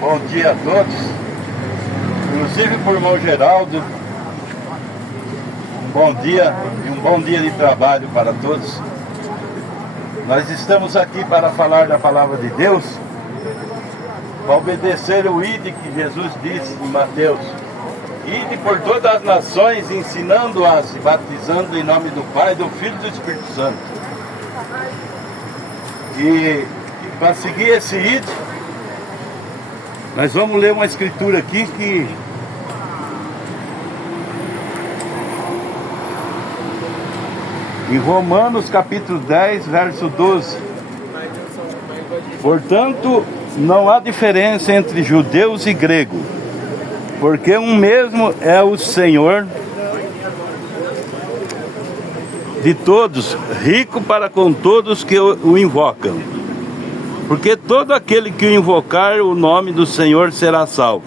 Bom dia a todos, inclusive por irmão Geraldo. Um bom dia e um bom dia de trabalho para todos. Nós estamos aqui para falar da palavra de Deus, para obedecer o ide que Jesus disse em Mateus. Ide por todas as nações, ensinando-as e batizando em nome do Pai, do Filho e do Espírito Santo. E para seguir esse ide, nós vamos ler uma escritura aqui que em Romanos capítulo 10, verso 12. Portanto, não há diferença entre judeus e gregos, porque um mesmo é o Senhor de todos, rico para com todos que o invocam. Porque todo aquele que invocar o nome do Senhor será salvo.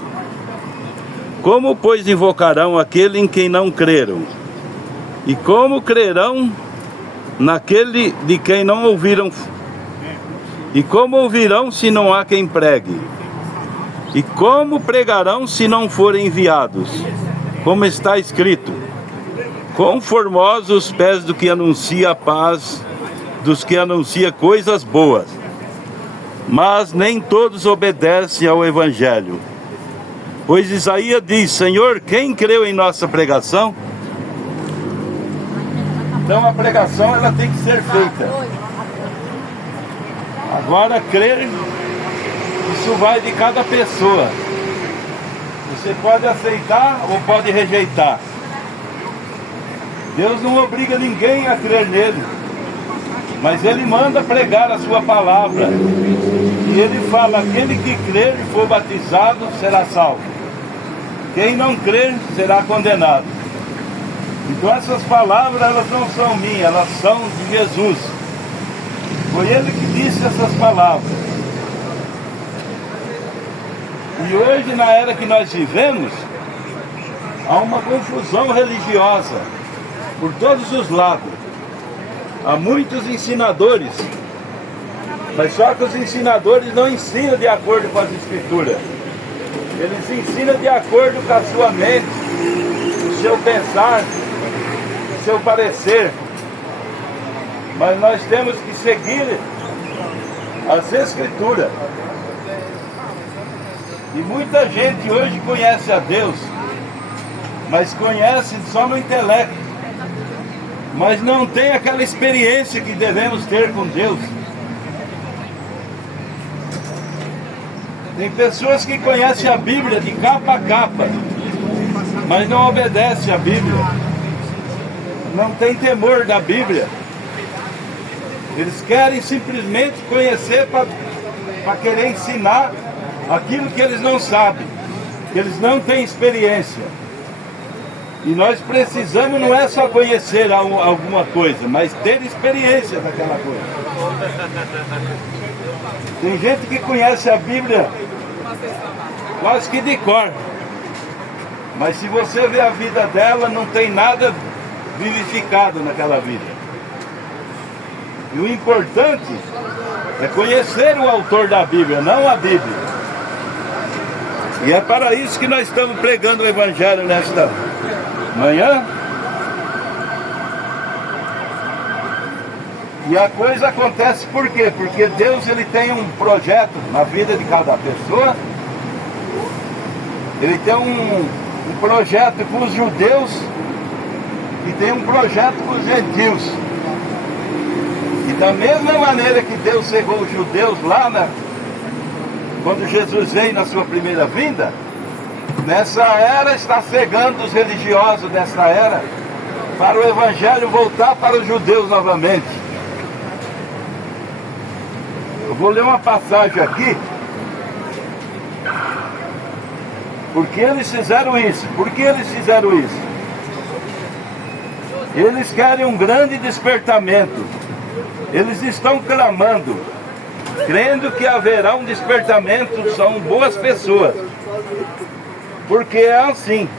Como, pois, invocarão aquele em quem não creram? E como crerão naquele de quem não ouviram? E como ouvirão se não há quem pregue? E como pregarão se não forem enviados? Como está escrito: quão formosos os pés do que anuncia a paz, dos que anuncia coisas boas. Mas nem todos obedecem ao Evangelho. Pois Isaías diz: Senhor, quem creu em nossa pregação? Então a pregação ela tem que ser feita. Agora crer, isso vai de cada pessoa. Você pode aceitar ou pode rejeitar. Deus não obriga ninguém a crer nele, mas Ele manda pregar a sua palavra. E Ele fala: aquele que crer e for batizado será salvo. Quem não crer será condenado. Então essas palavras elas não são minhas, elas são de Jesus. Foi Ele que disse essas palavras. E hoje, na era que nós vivemos, há uma confusão religiosa por todos os lados. Há muitos ensinadores, mas só que os ensinadores não ensinam de acordo com as escrituras. Eles ensinam de acordo com a sua mente, o seu pensar, o seu parecer. Mas nós temos que seguir as escrituras. E muita gente hoje conhece a Deus, mas conhece só no intelecto, mas não tem aquela experiência que devemos ter com Deus. Tem pessoas que conhecem a Bíblia de capa a capa, mas não obedecem a Bíblia, não tem temor da Bíblia. Eles querem simplesmente conhecer para querer ensinar aquilo que eles não sabem, que eles não têm experiência. E nós precisamos não é só conhecer alguma coisa, mas ter experiência daquela coisa. Tem gente que conhece a Bíblia quase que de cor, mas se você ver a vida dela, não tem nada vivificado naquela vida. E o importante é conhecer o autor da Bíblia, não a Bíblia. E é para isso que nós estamos pregando o Evangelho nesta manhã. E a coisa acontece por quê? Porque Deus ele tem um projeto na vida de cada pessoa. Ele tem um projeto com os judeus e tem um projeto com os gentios. E da mesma maneira que Deus cegou os judeus lá quando Jesus veio na sua primeira vinda, nessa era está cegando os religiosos dessa era para o Evangelho voltar para os judeus novamente. Eu vou ler uma passagem aqui. Porque eles fizeram isso? Por que eles fizeram isso? Eles querem um grande despertamento. Eles estão clamando, crendo que haverá um despertamento, são boas pessoas. Porque é assim.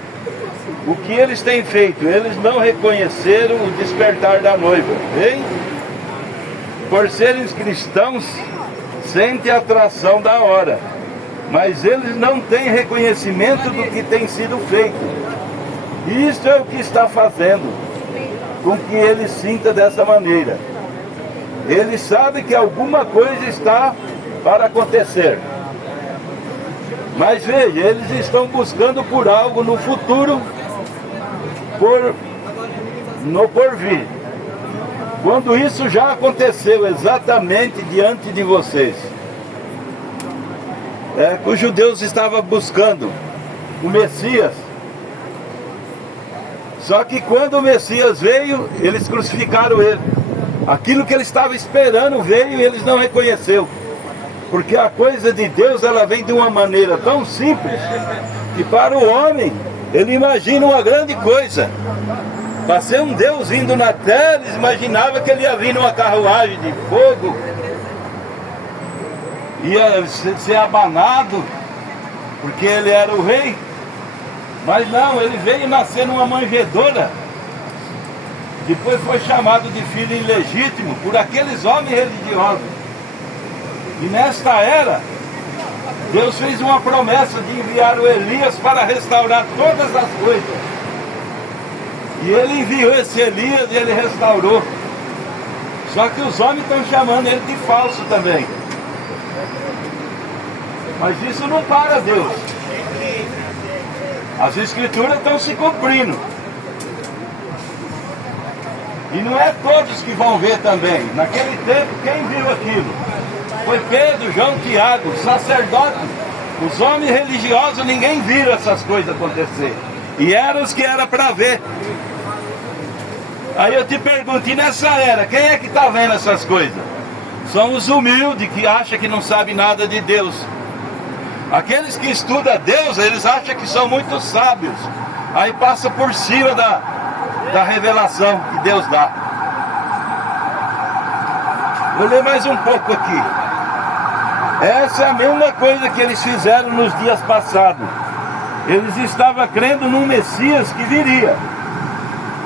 O que eles têm feito? Eles não reconheceram o despertar da noiva. Hein? Por serem cristãos, sentem a atração da hora. mas eles não têm reconhecimento do que tem sido feito. E isso é o que está fazendo com que ele sinta dessa maneira. Ele sabe que alguma coisa está para acontecer. Mas veja, eles estão buscando por algo no futuro, no porvir. Quando isso já aconteceu exatamente diante de vocês. Os judeus estavam buscando o Messias. Só que quando o Messias veio, eles crucificaram ele. Aquilo que eles estavam esperando veio e eles não reconheceram. Porque a coisa de Deus, ela vem de uma maneira tão simples, que para o homem, ele imagina uma grande coisa. Para ser um Deus vindo na terra, eles imaginavam que ele ia vir numa carruagem de fogo, ia ser abanado, porque ele era o rei. Mas não, ele veio nascer numa manjedoura. Depois foi chamado de filho ilegítimo por aqueles homens religiosos. E nesta era, Deus fez uma promessa de enviar o Elias para restaurar todas as coisas. E ele enviou esse Elias e ele restaurou. Só que os homens estão chamando ele de falso também. Mas isso não para Deus. As escrituras estão se cumprindo. E não é todos que vão ver também. Naquele tempo, quem viu aquilo? Foi Pedro, João, Tiago, sacerdote. Os homens religiosos, ninguém viu essas coisas acontecer. E eram os que era para ver. Aí eu te pergunto, e nessa era, quem é que está vendo essas coisas? São os humildes que acham que não sabem nada de Deus. Aqueles que estudam Deus, eles acham que são muito sábios. Aí passa por cima da revelação que Deus dá. Vou ler mais um pouco aqui. Essa é a mesma coisa que eles fizeram nos dias passados. Eles estavam crendo num Messias que viria.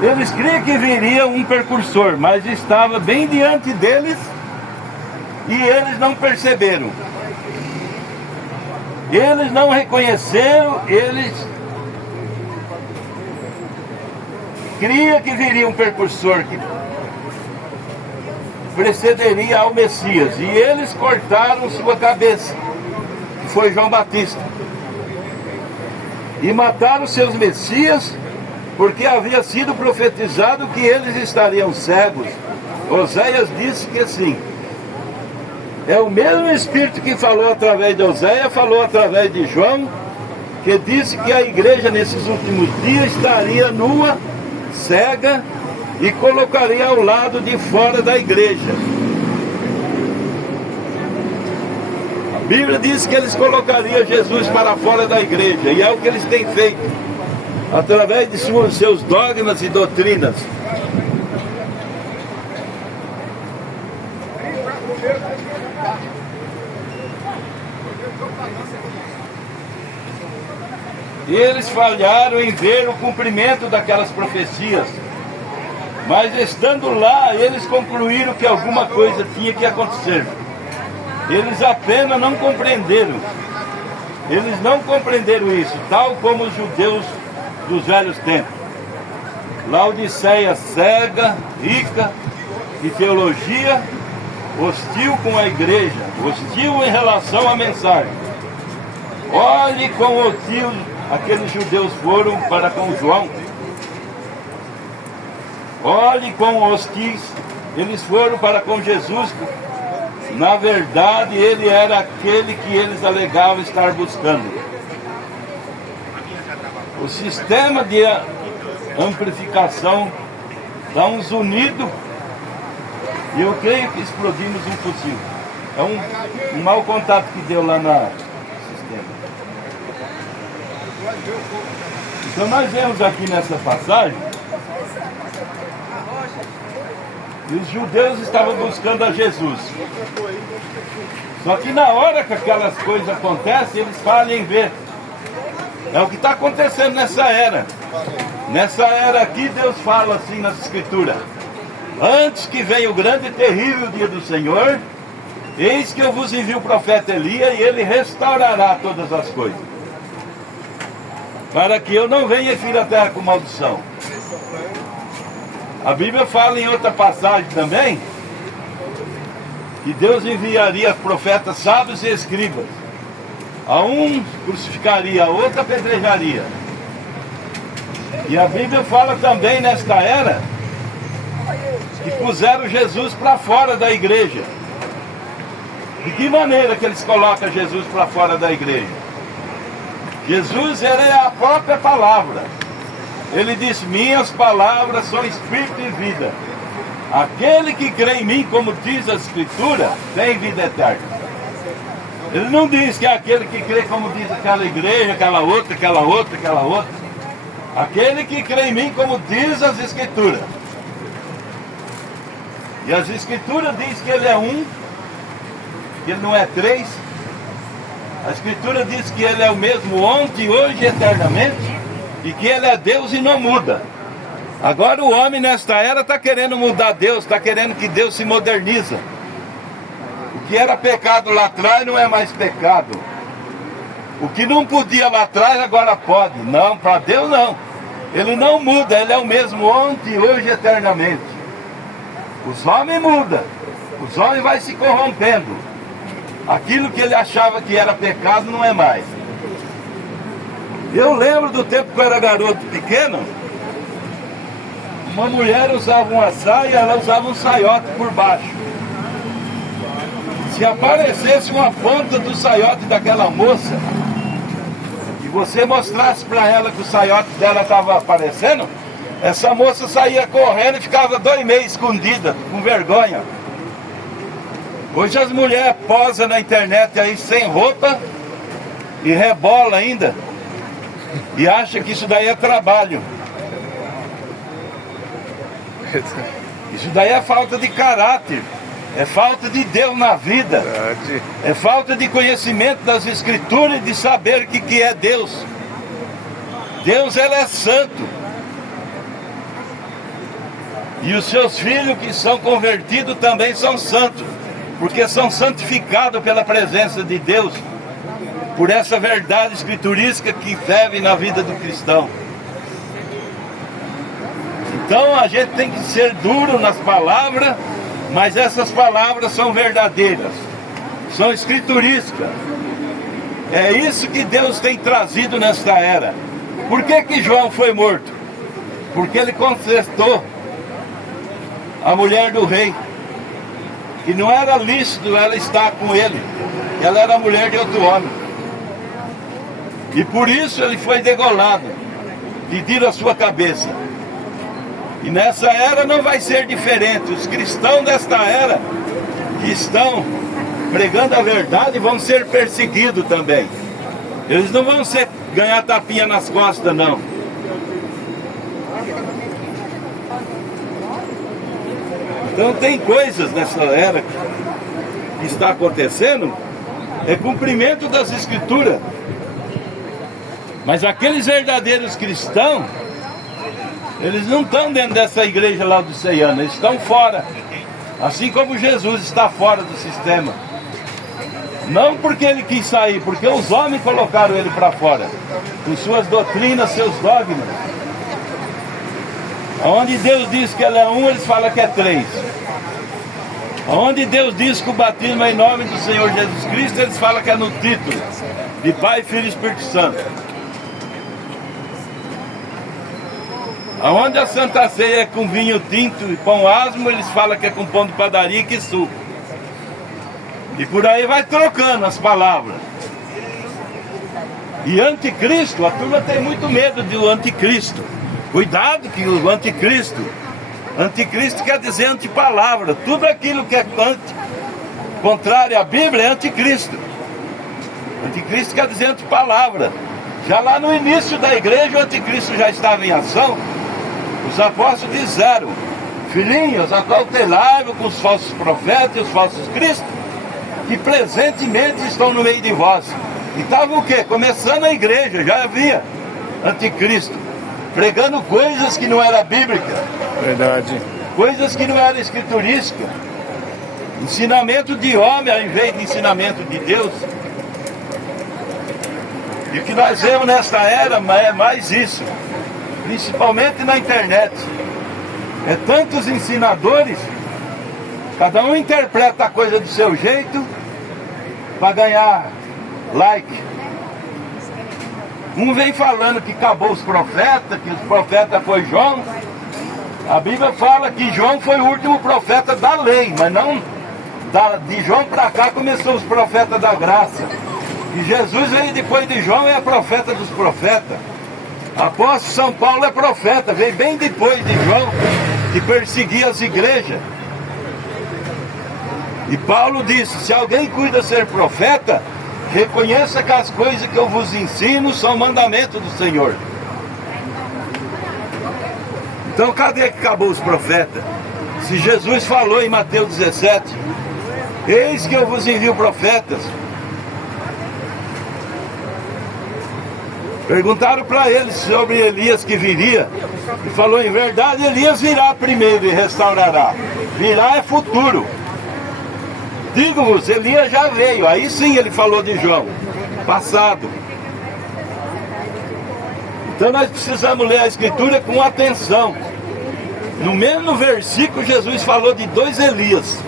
Eles criam que viria um precursor, mas estava bem diante deles e eles não perceberam. Eles não reconheceram, eles criam que viria um precursor que precederia ao Messias. E eles cortaram sua cabeça, que foi João Batista. E mataram seus Messias, porque havia sido profetizado que eles estariam cegos. Oséias disse que sim. É o mesmo Espírito que falou através de Oséias, falou através de João, que disse que a igreja nesses últimos dias estaria nua, cega, e colocaria ao lado de fora da igreja. A Bíblia diz que eles colocariam Jesus para fora da igreja, e é o que eles têm feito, através de seus dogmas e doutrinas. E eles falharam em ver o cumprimento daquelas profecias. Mas estando lá, eles concluíram que alguma coisa tinha que acontecer. Eles apenas não compreenderam. Eles não compreenderam isso, tal como os judeus dos velhos tempos. Laodiceia cega, rica de teologia, hostil com a igreja, hostil em relação à mensagem. Olhe quão hostil aqueles judeus foram para com João. Olhe quão hostis eles foram para com Jesus. Na verdade, ele era aquele que eles alegavam estar buscando. O sistema de amplificação dá uns unidos, e eu creio que explodimos um fuzil. É um mau contato que deu lá no sistema. Então nós vemos aqui nessa passagem, os judeus estavam buscando a Jesus. Só que na hora que aquelas coisas acontecem, eles falham em ver. É o que está acontecendo nessa era. Nessa era aqui, Deus fala assim nas Escrituras: antes que venha o grande e terrível dia do Senhor, Eis que eu vos envio o profeta Elias, e ele restaurará todas as coisas, para que eu não venha e fira a terra com maldição. A Bíblia fala em outra passagem também, que Deus enviaria profetas sábios e escribas. A um crucificaria, a outro apedrejaria. E a Bíblia fala também nesta era que puseram Jesus para fora da igreja. De que maneira que eles colocam Jesus para fora da igreja? Jesus, ele é a própria palavra. Ele diz: minhas palavras são espírito e vida. Aquele que crê em mim, como diz a Escritura, tem vida eterna. Ele não diz que é aquele que crê, como diz aquela igreja, aquela outra, aquela outra, aquela outra. Aquele que crê em mim, como diz as Escrituras. E as Escrituras diz que ele é um, que ele não é três. A Escritura diz que ele é o mesmo ontem, hoje e eternamente, e que ele é Deus e não muda. Agora o homem nesta era está querendo mudar Deus, está querendo que Deus se moderniza. O que era pecado lá atrás não é mais pecado. O que não podia lá atrás agora pode. Não, para Deus não. Ele não muda, ele é o mesmo ontem, hoje e eternamente. Os homens mudam, os homens vão se corrompendo. Aquilo que ele achava que era pecado não é mais. Eu lembro do tempo que eu era garoto pequeno, uma mulher usava uma saia e ela usava um saiote por baixo. Se aparecesse uma ponta do saiote daquela moça e você mostrasse para ela que o saiote dela estava aparecendo, essa moça saía correndo e ficava 2 meses escondida, com vergonha. Hoje as mulheres posam na internet aí sem roupa e rebola ainda e acha que isso daí é trabalho. Isso daí é falta de caráter, é falta de Deus na vida, é falta de conhecimento das Escrituras e de saber o que é Deus. Deus, ele é santo. E os seus filhos que são convertidos também são santos, porque são santificados pela presença de Deus, por essa verdade escriturística que vive na vida do cristão. Então a gente tem que ser duro nas palavras, mas essas palavras são verdadeiras, são escriturísticas. É isso que Deus tem trazido nesta era. Por que João foi morto? Porque ele contestou a mulher do rei, que não era lícito ela estar com ele, ela era a mulher de outro homem. E por isso ele foi degolado, pediram a sua cabeça. E nessa era não vai ser diferente. Os cristãos desta era, que estão pregando a verdade, vão ser perseguidos também. Eles não vão ganhar tapinha nas costas, não. Então tem coisas nessa era que está acontecendo, é cumprimento das Escrituras. Mas aqueles verdadeiros cristãos, eles não estão dentro dessa igreja laodiceana, eles estão fora. Assim como Jesus está fora do sistema. Não porque ele quis sair, porque os homens colocaram ele para fora, com suas doutrinas, seus dogmas. Onde Deus diz que ele é um, eles falam que é 3. Onde Deus diz que o batismo é em nome do Senhor Jesus Cristo, eles falam que é no título de Pai, Filho e Espírito Santo. Aonde a Santa Ceia é com vinho tinto e pão asmo, eles falam que é com pão de padaria e que suco. E por aí vai trocando as palavras. E anticristo, a turma tem muito medo do anticristo. Cuidado que o anticristo quer dizer antipalavra. Tudo aquilo que é contrário à Bíblia é anticristo. Anticristo quer dizer antipalavra. Já lá no início da igreja o anticristo já estava em ação. Os apóstolos disseram: filhinhos, acautelai-vos com os falsos profetas e os falsos cristos, que presentemente estão no meio de vós. E estava o quê? Começando a igreja, já havia anticristo, pregando coisas que não eram bíblicas. Verdade. Coisas que não eram escriturísticas. Ensinamento de homem ao invés de ensinamento de Deus. E o que nós vemos nesta era é mais isso, principalmente na internet. É tantos ensinadores, cada um interpreta a coisa do seu jeito para ganhar like. Um vem falando que acabou os profetas, que os profetas foi João. A Bíblia fala que João foi o último profeta da lei, mas não de João para cá começou os profetas da graça. E Jesus veio depois de João e é profeta dos profetas. Apóstolo São Paulo é profeta, veio bem depois de João, que perseguia as igrejas. E Paulo disse, se alguém cuida ser profeta, reconheça que as coisas que eu vos ensino são mandamentos do Senhor. Então cadê que acabou os profetas? Se Jesus falou em Mateus 17, eis que eu vos envio profetas. Perguntaram para ele sobre Elias que viria. E falou, em verdade, Elias virá primeiro e restaurará. Virá é futuro. Digo-vos, Elias já veio. Aí sim ele falou de João, passado. Então nós precisamos ler a Escritura com atenção. No mesmo versículo, Jesus falou de 2 Elias.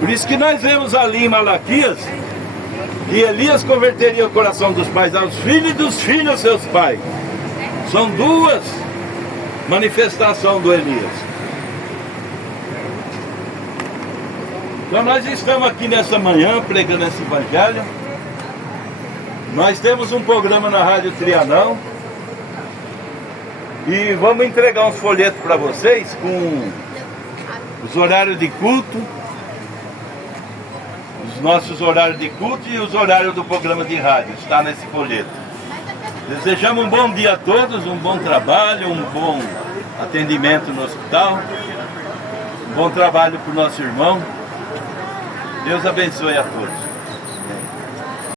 Por isso que nós vemos ali em Malaquias que Elias converteria o coração dos pais aos filhos e dos filhos aos seus pais. São 2 manifestações do Elias. Então nós estamos aqui nessa manhã pregando esse evangelho. Nós temos um programa na Rádio Trianão. E vamos entregar uns folhetos para vocês com os horários de culto, os nossos horários de culto e os horários do programa de rádio. Está nesse folheto. Desejamos um bom dia a todos, um bom trabalho, um bom atendimento no hospital, um bom trabalho para o nosso irmão. Deus abençoe a todos.